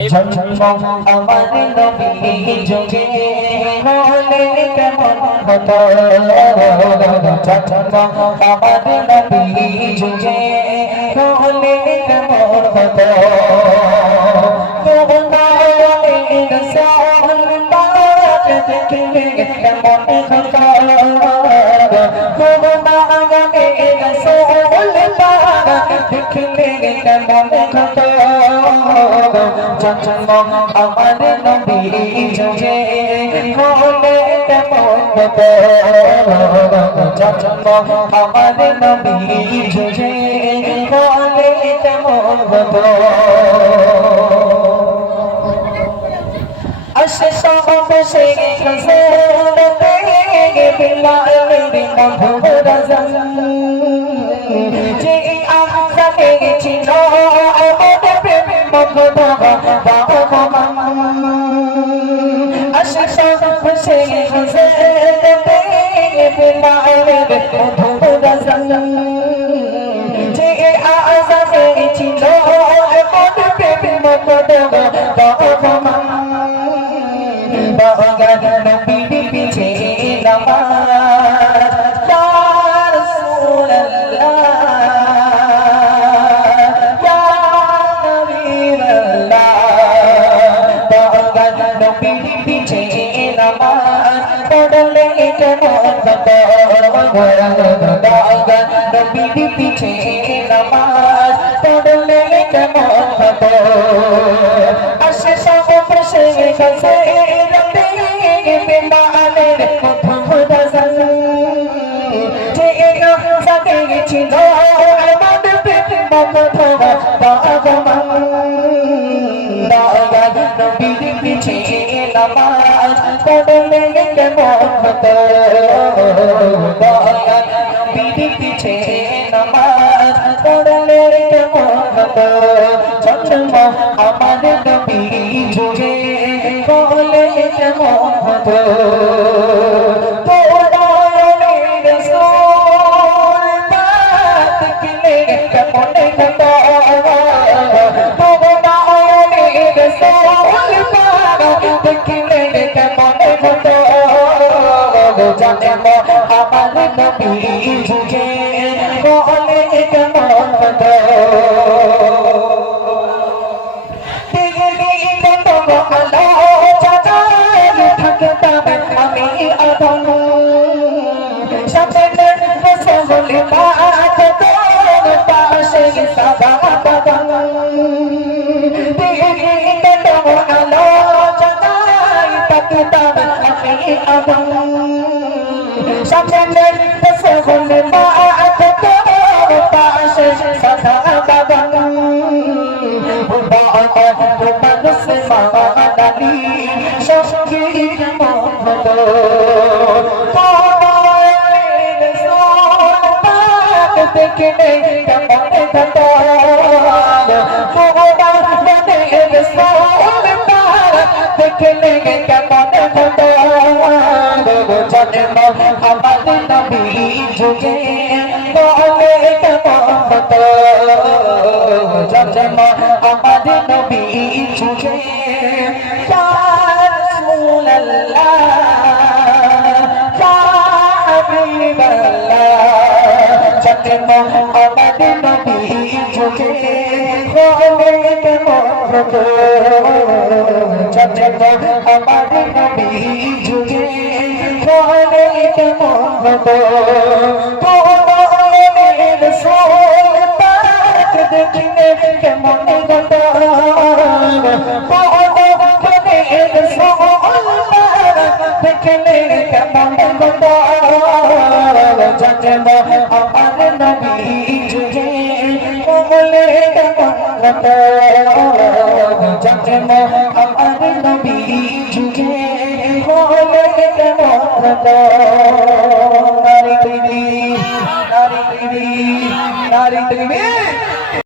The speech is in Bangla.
জন্ম আমার নবী যুগে হলে কেমন হতো, জন্ম আমার নবী যুগে হলে কেমন হতো। দেখলে কেমন হতো, দেখলে কেমন হতো। জন্ম আমার নবী যুগে হলে কেমন হতো, জন্ম আমার নবী যুগে হলে কেমন হতো। আশে গজলতে বিলালের মধুর রজন, যে আশাকে ছিল আমাদের প্রেম মধুর বাগমান। আশে গজলতে বিলালের মধুর রজন, যে আশাকে ছিল আমাদের প্রেম মধুর বাগমান। নবীর পিছে নামাজ ইয়া রাসূলুল্লাহ ইয়া নবীল্লাহ, নবীর পিছে নামাজ পড়লে কেমন হতো, নবীর পিছে নামাজ পড়লে কেমন হতো। আসে সব প্রশ্নে কাছে ছিল আমাদের প্রেম মধুর বাগমান। নবীর পিছে নামাজ পড়লে কেমন হতো, নবীর পিছে নামাজ পড়লে কেমন হতো। জন্ম আমার নবী যুগে হলে কেমন হতো। জন্ম আমার নবী যুগে হলে কেমন হতো। থাকতাম আমি আদম সামনে বসে বলে পাশে সাদা বাগান, থাকতাম আমি আদম সামনে বসে বলে পাশে সাদা বাগান। মানুষ মাদানি সঙ্গে কেমন হতো, দেখলে কেমন হতো। দেখলে কেমন হতো। জন্ম আমার নবী যুগে হলে কেমন হতো, জন্ম আমার নবী যুগে ইয়া রাসূলুল্লাহ ইয়া হাবিবাল্লাহ। জন্ম আমার নবী যুগে হলে কেমন হতো, জন্ম আমার নবী যুগে হলে কেমন হতো। দেখলে কেমন হতো, দেখলে কেমন হতো। জন্ম আমার নবী যুগে হলে কেমন হতো, জন্ম আমার নবী যুগে হলে কেমন হতো। নারী তৈরি, নারী তৈরি, নারী তৈরি।